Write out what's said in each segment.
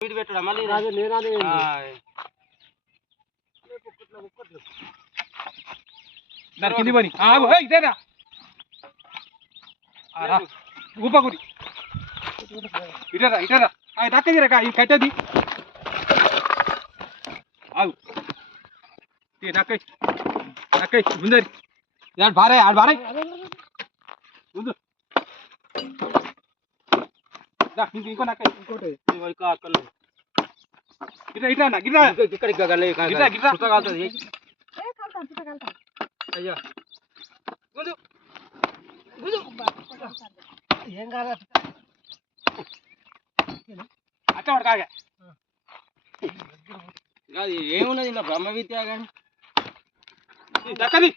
వీడి పెట్టడా మళ్ళీ కింది పని ఇదేనా ఊపకుడి ఇటరా ఇటరా దక్కదిరక ఇది కట్టది ఆగు నక్కై నక్కై ముందరి ఆడు బారాయ్ ముందు ఇంకో నక్క ఇంకోటి అక్కడ గిట్లా ఇట్లా అన్న గిట్లా ఇక్కడ గిట్లా గిట్లా కాలుతుంది అయ్యా ముందు ఏం కాదు అట్లా వాడు కాగా కాదు ఏమున్నది ఇలా బ్రహ్మ విద్య కానీ దక్కది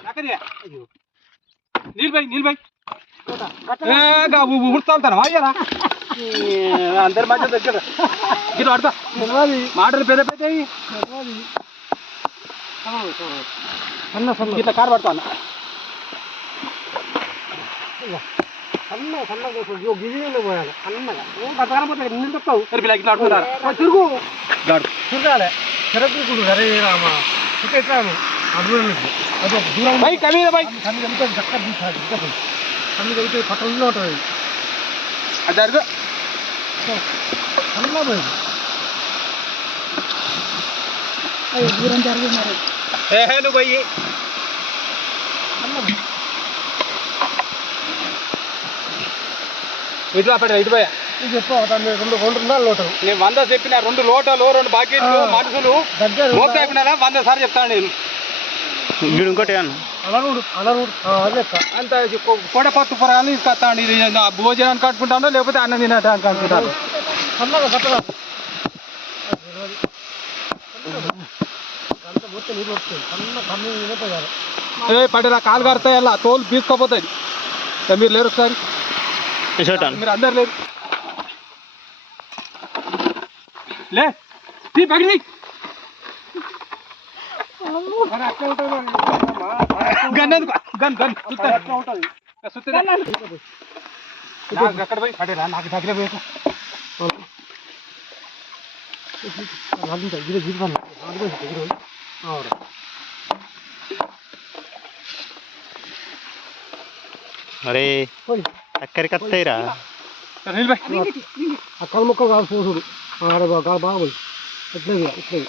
దక్కది నీళ్ళు ఉడతాను అయ్యారా అందరి మధ్య దగ్గర గిట్లా పడతా మాటలు పెద్ద పెద్దవి ఇట్లా కారు పడతా సన్నగా గిరిలో పోయాలి సన్నగా బతకాలపోతే నీళ్ళు తప్పవు ఇట్లా అడుగుతారు తిరుగు తిరగాలి తిరగకుడు సరే రామా ఎట్లా అది ఒక దూరం బై కమీద బై కన్ను వెళ్తే చక్కగా తీసాడు కన్ను వెళ్తే పక్కన ఉంటుంది అది జరుగు సన్నగా పోయింది దూరం జరుగు మరి నువ్వు పోయి ఇట్లా పడ ఇటు పోయా రెండు లోటలు నేను 100 చెప్పిన 2 లోటలు 2 బాకీలు మనుషులు మోత చెప్పినా 100 సార్లు చెప్తాను నేను ఇంకోటి అంత కొడపట్టు పొరగాలని తీసుకొస్తాను ఇది భోజనానికి కట్టుకుంటాను లేకపోతే అన్నం తినడానికి అనుకుంటాను పడేలా కాలు కడతాయి అలా తోలు పీసుకోపోతుంది మీరు లేరు ఒకసారి మీరు అందరు లేరు లే పగిలి గన్ గన్ అక్కడ పోయి పడేరా నాకు దగ్గర పోయి అరే అక్కడికి వస్తాయిరా ఆ కళ్ళు ముక్క కాదు పోసుడు బాగా పోయి ఎట్లేదు ఎట్లేదు